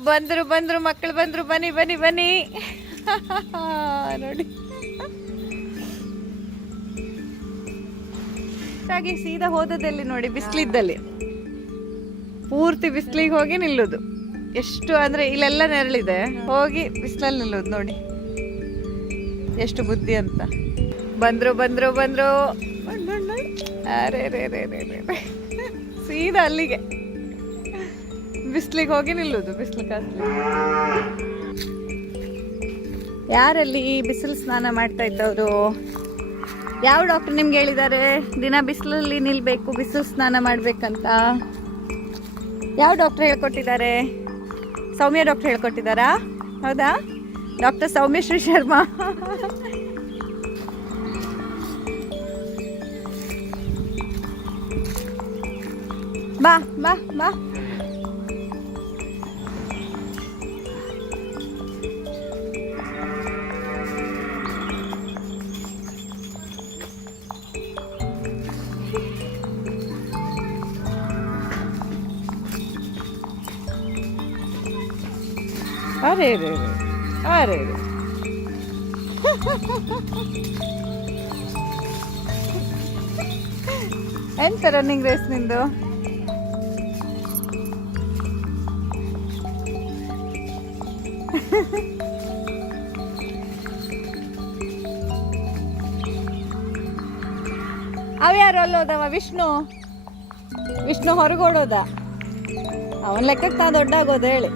ಬಂದ್ರು ಬಂದ್ರು ಮಕ್ಕಳು ಬಂದ್ರು, ಬನ್ನಿ ಬನ್ನಿ ಬನ್ನಿ. ನೋಡಿ ಹಾಗೆ ಸೀದಾ ಹೋದದಲ್ಲಿ ನೋಡಿ, ಬಿಸಿಲಿದ್ದಲ್ಲಿ ಪೂರ್ತಿ ಬಿಸಿಲಿಗೆ ಹೋಗಿ ನಿಲ್ಲುದು. ಎಷ್ಟು ಅಂದ್ರೆ ಇಲ್ಲೆಲ್ಲ ನೆರಳಿದೆ, ಹೋಗಿ ಬಿಸಿಲಲ್ಲಿ ನಿಲ್ಲುದು. ನೋಡಿ ಎಷ್ಟು ಬುದ್ಧಿ ಅಂತ. ಬಂದ್ರು ಬಂದ್ರು ಬಂದ್ರು, ಅರೆ ರೇ ರೇ ರೇ ರೇ, ಸೀದಾ ಅಲ್ಲಿಗೆ ಬಿಸಿಲಿಗೆ ಹೋಗಿ ನಿಲ್ಲುದು. ಬಿಸಿಲು ಕಾಸ್ಲಿ. ಯಾರಲ್ಲಿ ಬಿಸಿಲು ಸ್ನಾನ ಮಾಡ್ತಾ ಇದ್ದವರು? ಯಾವ ಡಾಕ್ಟರ್ ನಿಮ್ಗೆ ಹೇಳಿದ್ದಾರೆ ದಿನ ಬಿಸಿಲಲ್ಲಿ ನಿಲ್ಬೇಕು, ಬಿಸಿಲು ಸ್ನಾನ ಮಾಡ್ಬೇಕಂತ? ಯಾವ ಡಾಕ್ಟರ್ ಹೇಳ್ಕೊಟ್ಟಿದ್ದಾರೆ? ಸೌಮ್ಯ ಡಾಕ್ಟರ್ ಹೇಳ್ಕೊಟ್ಟಿದ್ದಾರಾ? ಹೌದಾ? ಡಾಕ್ಟರ್ ಸೌಮ್ಯಶ್ರೀ ಶರ್ಮಾ. ಬಾ ಬಾ ಬಾ. ಅರೆ ರೇ ರೇ, ಅರೆ ರೇ. ಎಂತ ರನ್ನಿಂಗ್ ರೇಸ್ ನಿಂದು? ಅವ್ಯಾರು ಅಲ್ಲೋದವ? ವಿಷ್ಣು ಹೊರಗೋಡೋದ? ಅವನ ಲೆಕ್ಕಕ್ಕೆ ನಾ ದೊಡ್ಡ ಆಗೋದು ಹೇಳಿ.